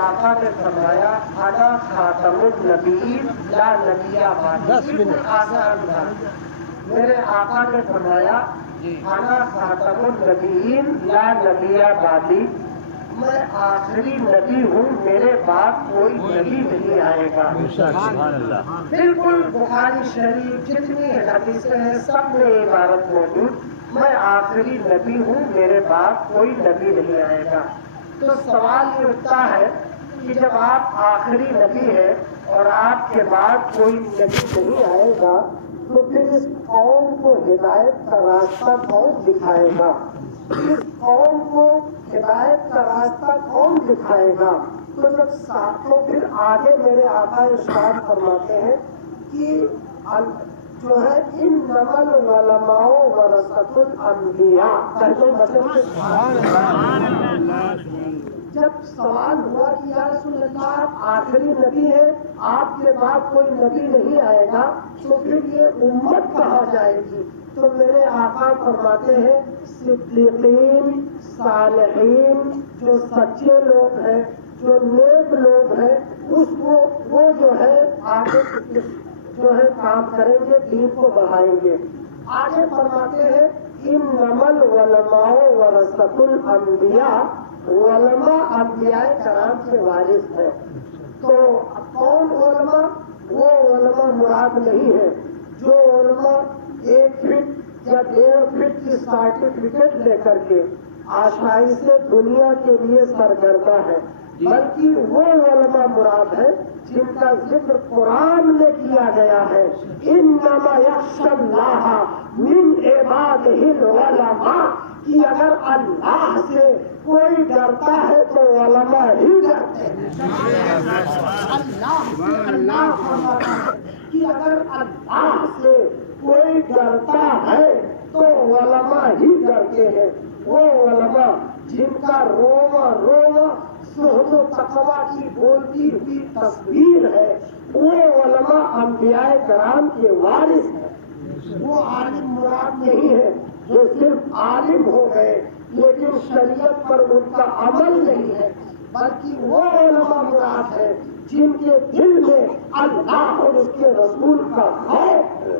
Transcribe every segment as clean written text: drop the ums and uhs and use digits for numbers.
آقا نے فرمایا انا خاتم النبیین لا نبی بعدی، بالکل آسان تھا۔ میرے آقا نے فرمایا انا خاتم النبیین لا نبی بعدی، میں آخری نبی ہوں، میرے بعد کوئی نبی نہیں آئے گا۔ بالکل بخاری شریف جتنی حدیثیں ہیں سب میں یہ عبارت موجود، میں آخری نبی ہوں، میرے بعد کوئی نبی نہیں آئے گا۔ تو سوال یہ اٹھتا ہے کہ جب آپ آخری نبی ہیں اور آپ کے بعد کوئی نبی نہیں آئے گا تو پھر اس قوم کو ہدایت کا راستہ کون دکھائے گا؟ اس قوم کو ہدایت کا راستہ کون دکھائے گا؟ تو جب ساتھوں پھر آگے میرے آقا ارشاد فرماتے ہیں کہ جو ہے انما العلماء ورثۃ الانبیاء، جب سوال ہوا کہ یا رسول اللہ آپ آخری نبی ہیں، آپ کے بعد کوئی نبی نہیں آئے گا تو پھر یہ امت کہاں جائے گی؟ تو میرے آقا فرماتے ہیں صدیقین، صالحین، جو سچے لوگ ہیں، جو نیک لوگ ہیں، وہ جو ہے آگے جو ہے کام کریں گے، دین کو بڑھائیں گے۔ آگے فرماتے ہیں انما العلماء ورثۃ الانبیاء، علماء انبیاء کرام کے وارث ہیں۔ تو کون علماء؟ وہ علماء مراد نہیں ہے جو علماء 1 فٹ یا 1.5 فٹ کی سرٹیفکیٹ لے کر کے آشائی سے دنیا کے لیے سرگردہ ہے، بلکہ وہ علماء مراد ہے جن کا ذکر قرآن میں کیا گیا ہے، انما یخشی اللہ من عبادہ العلماء، کہ اگر اللہ سے کوئی ڈرتا ہے تو علماء ہی ڈرتے ہیں۔ اللہ فرماتا ہے کہ اگر اللہ سے کوئی ڈرتا ہے تو علماء ہی ڈرتے ہیں۔ وہ علماء جن کا روما روما سہد و تقویٰ کی بولتی ہوئی تصویر ہے، وہ علماء انبیاء کرام کے وارث ہیں۔ وہ عالم مراد نہیں ہے جو صرف عالم ہو گئے لیکن شریعت پر ان کا عمل نہیں ہے، بلکہ وہ علماء مراد ہے جن کے دل میں اللہ اور اس کے رسول کا خوف ہے،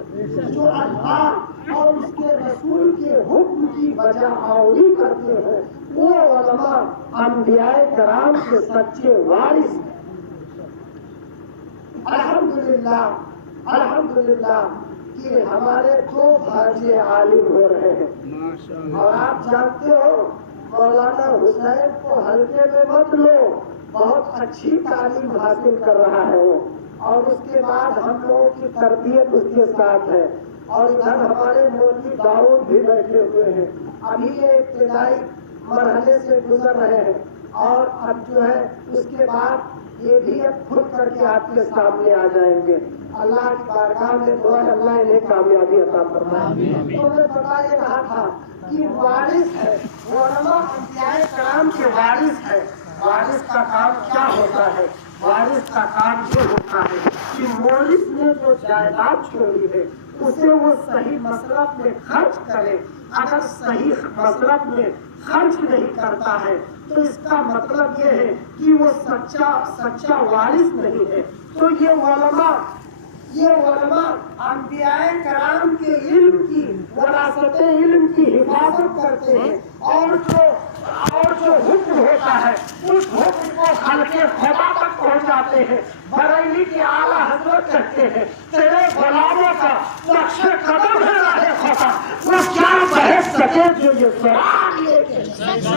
جو اللہ اور اس کے رسول کے حکم کی بجا آوری کرتے ہیں، وہ علماء انبیاء کرام کے سچے وارث ہیں۔ الحمدللہ کہ ہمارے 2 بھانجے عالم ہو رہے ہیں، اور آپ جانتے ہو مولانا حسین کو ہلکے میں مت لو، بہت اچھی تعلیم حاصل کر رہا ہے وہ، اور اس کے بعد ہم لوگوں کی تربیت اس کے ساتھ ہے، اور ادھر ہمارے مولوی داؤد بھی بیٹھے ہوئے ہیں، ابھی یہ ابتدائی مرحلے سے گزر رہے ہیں، اور اب جو ہے اس کے بعد یہ بھی اب کھل کر کے آپ کے سامنے آ جائیں گے۔ اللہ کی بارگاہ میں دعا ہے اللہ انہیں کامیابی عطا فرمائے۔ تو میں بتا یہ رہا تھا کہ وارث ہے، علماء انبیاء کرام کے وارث ہے۔ وارث کا کام کیا ہوتا ہے؟ وارث کا کام یہ ہوتا ہے کہ مورث نے جو جائیداد چھوڑی ہے اسے وہ صحیح مصرف میں خرچ کرے۔ اگر صحیح مصرف میں خرچ نہیں کرتا ہے تو اس کا مطلب یہ ہے کہ وہ سچا وارث نہیں ہے۔ تو یہ علماء انبیاء کرام کے علم کی وراثت علم کی حفاظت کرتے ہیں، اور جو حکم ہوتا ہے اس حکم کو خلق خدا تک پہنچاتے ہیں۔ بریلی کے اعلیٰ حضرت کہتے ہیں تیرے غلاموں کا نقش قدم ہے راہ خدا، وہ کیا بحث سکے جو یہ سراغ لے کے چلے،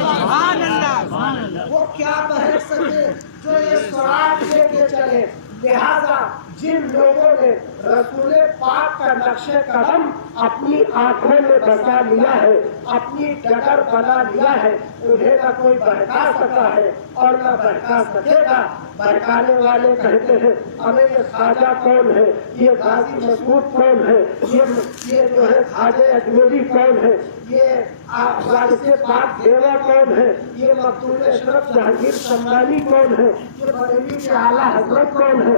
وہ کیا بحث سکے جو یہ سراغ لے کے چلے۔ لہذا جن لوگوں نے رسول پاک کا نقش قدم اپنی آنکھوں میں بسا لیا ہے، اپنی ڈگر بنا لیا ہے، انہیں نہ کوئی بہکا سکا ہے اور نہ بہکا سکے گا۔ بہکانے والے کہتے ہیں ہمیں یہ خواجہ کون ہے، یہ غازی مسعود کون ہے، یہ جو ہے خواجہ اجمیری کون ہے، یہ وارث پاک دیوا کون ہے، یہ مقبول اشرف جہانگیر سمدانی کون ہے، یہ بریلی کے اعلیٰ حضرت کون ہے،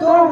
2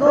2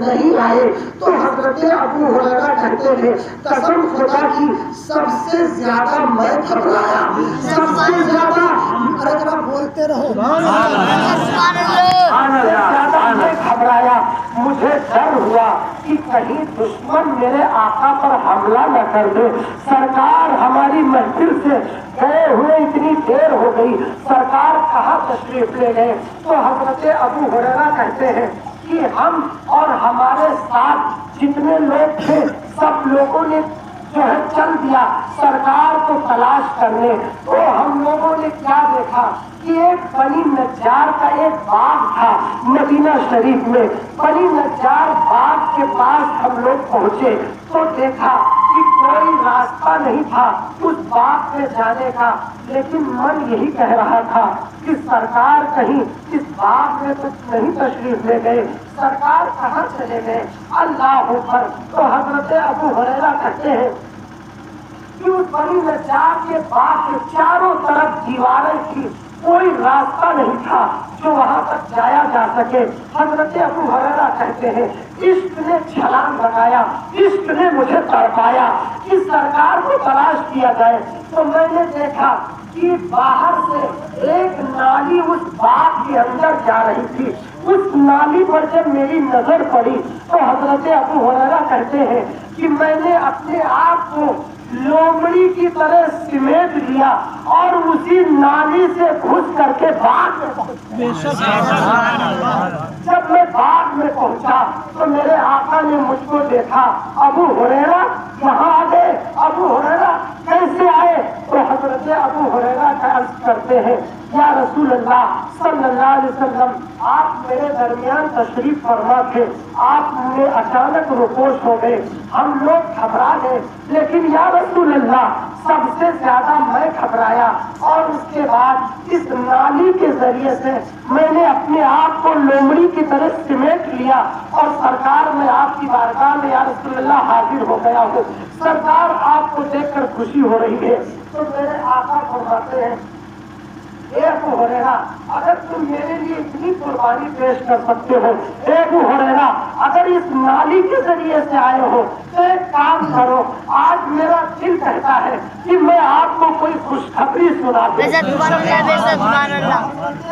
نہیں آئے تو حضرت ابو ہریرہ کہتے ہیں قسم خدا کی سب سے زیادہ میں گھبرایا، سب سے زیادہ بولتے رہو زیادہ میں گھبرایا، مجھے ڈر ہوا کہ کہیں دشمن میرے آقا پر حملہ نہ کر دے۔ سرکار ہماری محفل سے گئے ہوئے اتنی دیر ہو گئی، سرکار کہاں تشریف لے گئے؟ تو حضرت ابو ہریرہ کہتے ہیں کہ ہم اور ہمارے ساتھ جتنے لوگ تھے سب لوگوں نے جو ہے چل دیا سرکار کو تلاش کرنے۔ تو ہم لوگوں نے کیا دیکھا کہ ایک بنی نجار کا ایک باغ تھا مدینہ شریف میں، بنی نجار باغ کے پاس ہم لوگ پہنچے تو دیکھا کہ کوئی راستہ نہیں تھا اس باغ میں جانے کا، لیکن من یہی کہہ رہا تھا کہ سرکار کہیں اس باغ میں تو نہیں تشریف لے گئے، سرکار کہاں چلے گئے؟ اللہ اکبر۔ تو حضرت ابو ہریرہ کہتے ہیں کہ اس بنی نجار کے باغ کے چاروں طرف دیواریں تھی، کوئی راستہ نہیں تھا جو وہاں تک جایا جا سکے۔ حضرت ابو ہریرہ کہتے ہیں عشق نے چھلانگ لگایا، عشق نے مجھے تڑپایا کہ سرکار کو تلاش کیا جائے۔ تو میں نے دیکھا کہ باہر سے ایک نالی اس باغ کے اندر جا رہی تھی، اس نالی پر جب میری نظر پڑی تو حضرت ابو ہریرہ کہتے ہیں کہ میں نے اپنے آپ کو لومڑی کی طرح سمیٹ لیا اور اسی نالی سے گھس کر کے باغ میں پہنچا۔ جب میں باغ میں پہنچا تو میرے آقا نے مجھ کو دیکھا، ابو ہریرہ یہاں آ گئے، ابو ہریرہ کیسے آئے؟ تو حضرت ابو ہریرہ کا عرض کرتے ہیں یا رسول اللہ صلی اللہ علیہ وسلم آپ میرے درمیان تشریف فرما تھے، آپ نے اچانک روپوش ہو گئے، ہم لوگ گھبرا گئے، لیکن یا رسول اللہ سب سے زیادہ میں گھبرایا اور اس کے بعد اس نالی کے ذریعے سے میں نے اپنے آپ کو لومڑی کی طرح سمیٹ لیا اور سرکار میں آپ کی بارگاہ میں یا رسول اللہ حاضر ہو گیا ہوں۔ سرکار آپ کو دیکھ کر خوشی ہو رہی ہے تو میرے آقا فرماتے ہیں اے ابو ہریرہ اگر تم میرے لیے اتنی قربانی پیش کر سکتے ہو، اے ابو ہریرہ اگر اس نالی کے ذریعے سے آئے ہو تو ایک کام کرو، آج میرا دل کہتا ہے کہ میں آپ کو کوئی خوشخبری سنا دوں۔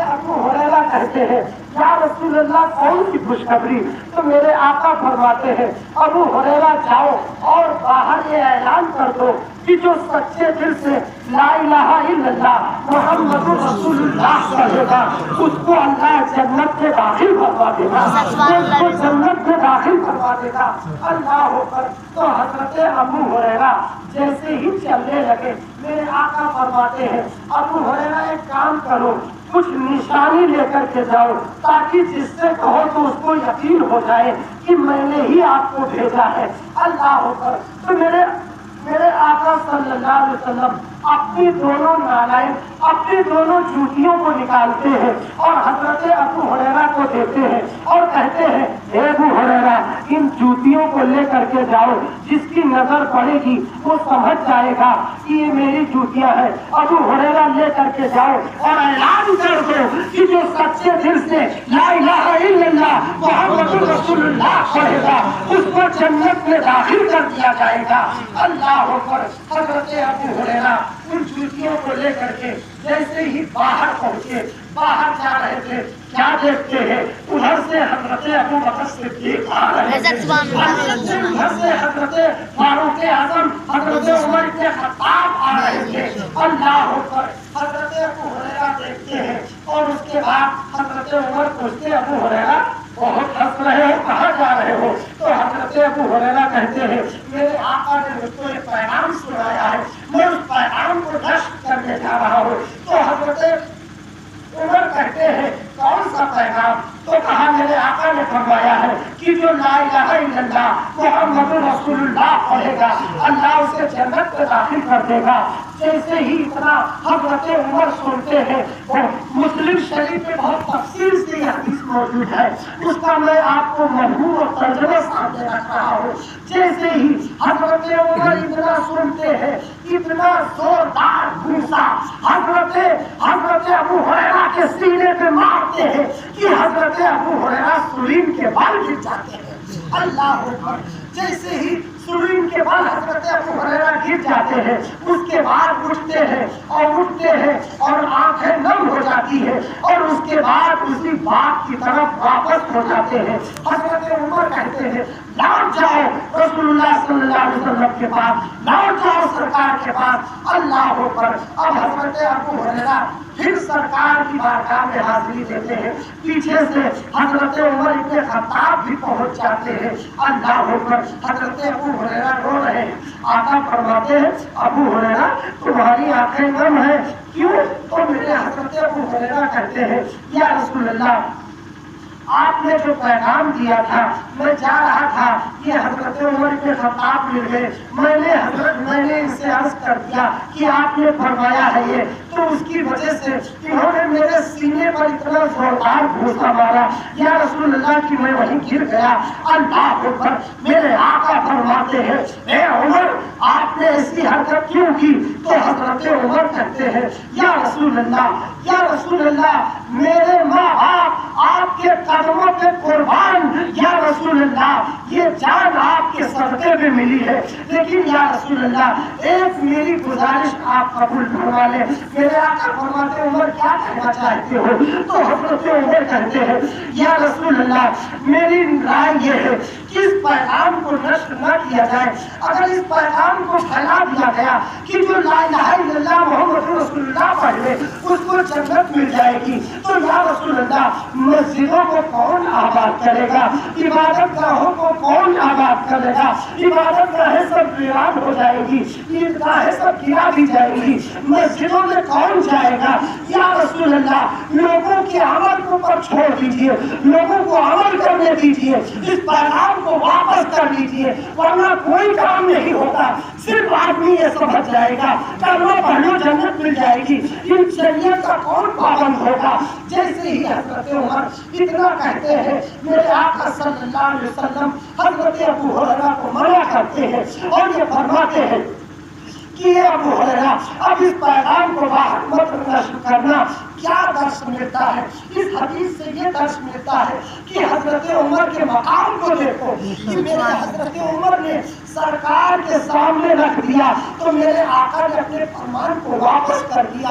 ابو ہریرہ کہتے ہیں یا رسول اللہ کون سی خوشخبری؟ تو میرے آقا فرماتے ہیں ابو ہریرہ جاؤ اور باہر یہ اعلان کر دو کہ جو سچے دل سے لا الہ الا اللہ محمد رسول اللہ کہے گا اس کو اللہ جنت میں داخل کروا دے گا، اس کو جنت میں داخل کروا دے گا۔ اللہ اکبر۔ تو حضرت ابو ہریرہ جیسے ہی چلنے لگے میرے آقا فرماتے ہیں ابو ہریرہ ایک کام کرو، کچھ نشانی لے کر کے جاؤ تاکہ جس سے کہو تو اس کو یقین ہو جائے کہ میں نے ہی آپ کو بھیجا ہے۔ اللہ اکبر۔ تو میرے آقا صلی اللہ علیہ وسلم اپنی دونوں نالائیں اپنی دونوں جوتیوں کو نکالتے ہیں اور حضرت ابو ہریرہ کو دیتے ہیں اور کہتے ہیں اے ابو ہریرہ ان جوتیوں کو لے کر کے جاؤ، جس کی نظر پڑے گی وہ سمجھ جائے گا کہ یہ میری جوتیاں ہیں۔ ابو ہریرہ لے کر کے جاؤ اور اعلان کر دو کہ جو سچے دل سے لا الہ الا اللہ محمد رسول اللہ کہے گا اس کو جنت میں داخل کر دیا جائے گا۔ اللہ اکبر۔ حضرت ابو ہریرہ ان جوتیوں کو لے کر کے جیسے ہی باہر پہنچے، باہر جا رہے تھے، کیا دیکھتے ہیں ادھر سے حضرت ابو بکر صدیق آ رہے ہیں، ادھر سے حضرت فاروق اعظم حضرت عمر کے خطاب آ رہے تھے۔ اللہ اکبر۔ حضرت ابو ہریرہ دیکھتے ہیں اور اس کے بعد حضرت عمر پوچھتے ابو ہریرہ بہت ہنس رہے ہو، کہاں جا رہے ہو؟ تو حضرت ابو ہریرہ کہتے ہیں میرے آقا نے مجھ کو ایک پیغام سنایا ہے، میں اس پیغام کو نشر کرنے جا رہا ہوں۔ تو حضرت عمر کہتے ہیں کون سا پیغام؟ تو کہا میرے آقا نے فرمایا ہے کہ جو لا الہ الا اللہ محمد رسول اللہ کہے گا اللہ اسے جنت میں داخل کر دے گا۔ جیسے ہی اتنا حضرت عمر سنتے ہیں، مسلم شریف میں بہت تفصیل سے یہ حدیث موجود ہے، اس کا میں آپ کو مفہوم اور ترجمہ سامنے رکھ رہا ہوں۔ جیسے ہی حضرت عمر اتنا سنتے ہیں، اتنا زوردار گھوسا حضرت ابو ہریرہ کے سینے پہ مارتے ہیں کہ حضرت ابو ہریرہ سرین کے بال گر جاتے ہیں. اللہ اکبر. جیسے ہی سرین کے بال حضرت ابو ہریرہ گر جاتے ہیں اس کے بعد اٹھتے ہیں اور آنکھیں نم ہو جاتی ہے اور اس کے بعد اسی بات کی طرف واپس ہو جاتے ہیں. حضرت عمر کہتے ہیں لوٹ جاؤ رسول اللہ صلی اللہ علیہ وسلم کے پاس, لوٹ جاؤ سرکار کے پاس. اللہ اکبر. اب حضرت ابو ہریرہ پھر سرکار کی بارگاہ میں حاضری دیتے ہیں. پیچھے سے حضرت عمر ابن خطاب بھی پہنچ جاتے ہیں. اللہ اکبر. حضرت ابو ہریرہ رو رہے ہیں. آقا فرماتے ہیں ابو ہریرہ تمہاری آنکھیں نم ہیں کیوں؟ تو میرے حضرت ابو ہریرہ کہتے ہیں یا رسول اللہ آپ نے جو پیغام دیا تھا میں جا رہا تھا, یہ حضرت عمر ابن خطاب مل گئے. میں نے ان سے عرض کر دیا کہ آپ نے فرمایا ہے یہ, تو اس کی وجہ سے انہوں نے میرے سینے پر اتنا زوردار گھوسا مارا یا رسول اللہ کی میں وہیں گر گیا. اللہ اکبر. میرے آقا فرماتے ہیں اے عمر آپ نے ایسی حرکت کیوں کی؟ تو حضرت عمر کہتے ہیں یا رسول اللہ میرے ماں باپ آپ کے قدموں پہ قربان, یا رسول اللہ یہ جان آپ کے صدقے میں ملی ہے, لیکن یا رسول اللہ ایک میری گزارش آپ قبول فرما لیں. میرے آقا فرماتے عمر کیا کہنا چاہتے ہو؟ تو حضرت عمر کہتے ہیں یا رسول اللہ میری رائے یہ ہے کہ اس پیغام کو نشر نہ کیا جائے. اگر اس پیغام کو پھیلا دیا گیا کہ جو لا الہ الا اللہ محمد رسول اللہ پڑھ لے اس کو جنت مل جائے گی, تو یا رسول اللہ مسجدوں کو کون آباد کرے گا؟ عبادت گاہوں کو کون آباد کرے گا؟ عبادت گاہیں سب ویران ہو جائے گی, عیدگاہیں سب گرا دی جائے گی, مسجدوں میں کون جائے گا؟ یا رسول اللہ لوگوں کے عمل کو پر چھوڑ دیجیے, لوگوں کو عمل کرنے دیجیے, اس پیغام کو واپس کر دیجیے, ورنہ کوئی کام نہیں ہوتا. صرف آدمی یہ سمجھ جائے گا کلمہ پڑھو جنت مل جائے گی, ان شریعت کا کون پابند ہوگا؟ جیسے ہی حضرت عمر اتنا کہتے ہیں میرے آقا صلی اللہ علیہ وسلم حضرت ابو ہریرہ کو منع کرتے ہیں اور یہ فرماتے ہیں کہ یہ ابو ہریرہ اب اس پیغام کو باہر مت نشر کرنا. کیا درس ملتا ہے اس حدیث سے؟ یہ درس ملتا ہے کہ حضرت عمر کے مقام کو دیکھو کہ میرے حضرت عمر نے سرکار کے سامنے رکھ دیا تو میرے آقا نے اپنے فرمان کو واپس کر دیا.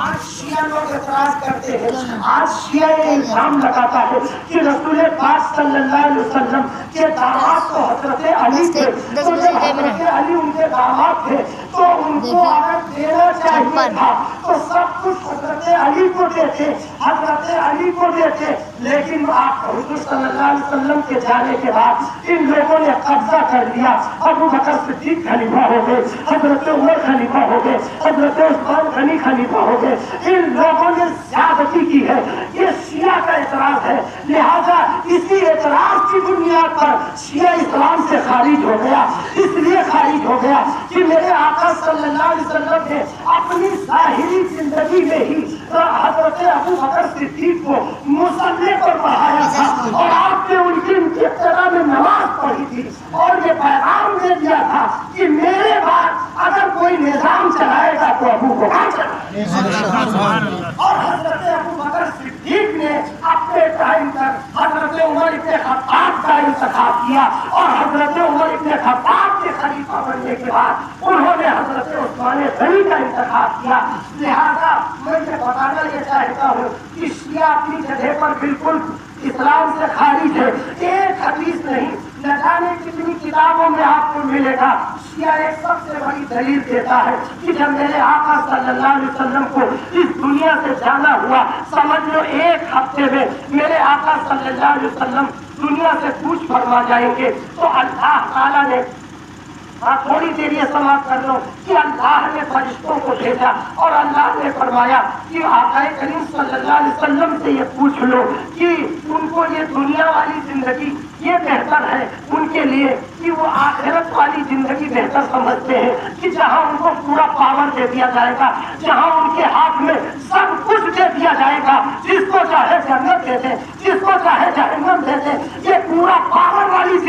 آج شیعہ لوگ اعتراض کرتے ہیں, آج شیعہ یہ الزام لگاتا ہے کہ رسول پاک صلی اللہ علیہ وسلم کے داماد تو حضرت علی تھے, تو جب حضرت علی ان کے داماد تھے تو ان کو اگر دینا چاہیے تھا تو سب کچھ حضرت علی کو دیتے, حضرت علی کو دیتے. لیکن آپ حضور صلی اللہ علیہ وسلم کے جانے کے بعد ان لوگوں نے قبضہ کر لیا. ابو بکر صدیق خلیفہ ہو گئے, حضرت عمر خلیفہ ہو گئے, حضرت عثمان غنی خلیفہ ہو گئے. ان لوگوں نے زیادتی کی ہے. یہ شیعہ کا اعتراض ہے, لہذا اسی اعتراض کی بنیاد پر شیعہ اسلام سے خارج ہو گیا. اس لیے خارج ہو گیا کہ میرے آقا صلی اللہ علیہ وسلم نے اپنی ظاہری زندگی میں ہی حضرت ابو بکر صدیق کو مصلی پر پڑھایا تھا اور آپ نے ان کی ابتدا میں نماز پڑھی تھی اور یہ پیغام دے دیا تھا کہ میرے بعد اگر کوئی نظام چلائے گا تو ابو بکر چلائے گا. اور حضرت ابو بکر صدیق نے اپنے ٹائم پر حضرت عمر ابن خطاب کا انتخاب کیا اور حضرت عمر ابن خطاب کے خلیفہ بننے کے بعد انہوں نے حضرت عثمان غنی کا انتخاب کیا. لہذا میں یہ بتانا یہ چاہتا ہوں کہ شیعہ اپنی جگہ پر بالکل اسلام سے خارج ہے. ایک حدیث نہیں, نہ جانے کتنی کتابوں میں آپ کو ملے گا. شیعہ ایک سب سے بڑی دلیل دیتا ہے کہ جب میرے آقا صلی اللہ علیہ وسلم کو اس دنیا سے جانا ہوا, سمجھ لو ایک ہفتے میں میرے آقا صلی اللہ علیہ وسلم دنیا سے کوچ فرما جائیں گے, تو اللہ تعالیٰ نے تھوڑی دیر یہ سماعت کر لو کہ اللہ نے فرشتوں کو بھیجا اور اللہ نے فرمایا کہ آقا کریم صلی اللہ علیہ وسلم سے یہ پوچھ لو کہ ان کو یہ دنیا والی زندگی یہ بہتر ہے ان کے لیے کہ وہ آخرت والی زندگی بہتر سمجھتے ہیں, کہ جہاں ان کو پورا پاور دے دیا جائے گا, جہاں ان کے ہاتھ میں سب کچھ دے دیا جائے گا, جس کو چاہے جنت دے دیں, جس کو چاہے جہنم دے دیں, یہ پورا پاور والی